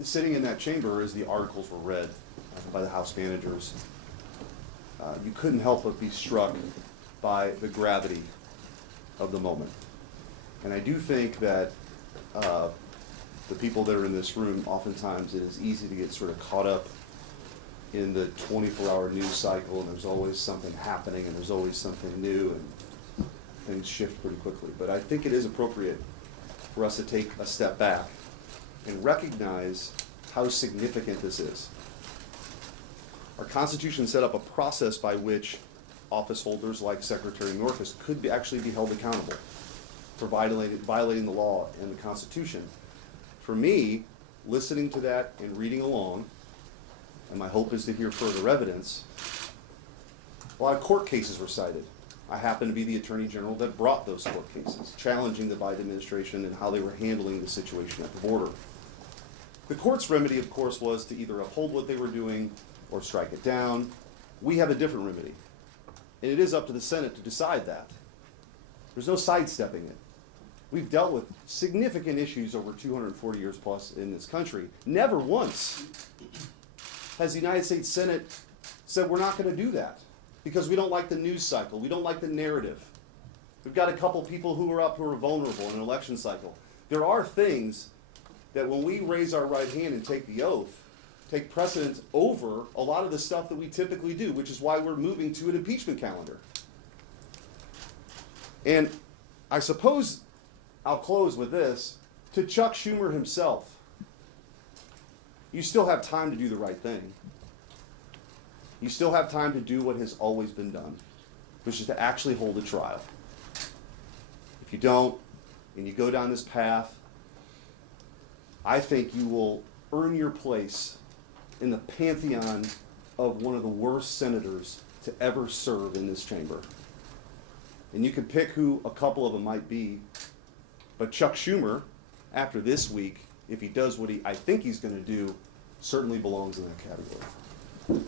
sitting in that chamber as the articles were read by the House managers, you couldn't help but be struck by the gravity of the moment. And I do think that the people that are in this room, oftentimes it is easy to get sort of caught up in the 24-hour news cycle, and there's always something happening, and there's always something new, and things shift pretty quickly. But I think it is appropriate for us to take a step back and recognize how significant this is. Our Constitution set up a process by which office holders like Secretary Mayorkas could actually be held accountable for violating the law and the Constitution. For me, listening to that and reading along, and my hope is to hear further evidence, a lot of court cases were cited. I happen to be the Attorney General that brought those court cases, challenging the Biden administration and how they were handling the situation at the border. The court's remedy, of course, was to either uphold what they were doing or strike it down. We have a different remedy, and it is up to the Senate to decide that. There's no sidestepping it. We've dealt with significant issues over 240 years plus in this country. Never once has the United States Senate said we're not going to do that because we don't like the news cycle, we don't like the narrative. We've got a couple people who are vulnerable in an election cycle. There are things that when we raise our right hand and take the oath, take precedence over a lot of the stuff that we typically do, which is why we're moving to an impeachment calendar. And I suppose I'll close with this. To Chuck Schumer himself, you still have time to do the right thing. You still have time to do what has always been done, which is to actually hold a trial. If you don't, and you go down this path, I think you will earn your place in the pantheon of one of the worst senators to ever serve in this chamber. And you can pick who a couple of them might be, but Chuck Schumer, after this week, if he does what I think he's going to do, certainly belongs in that category.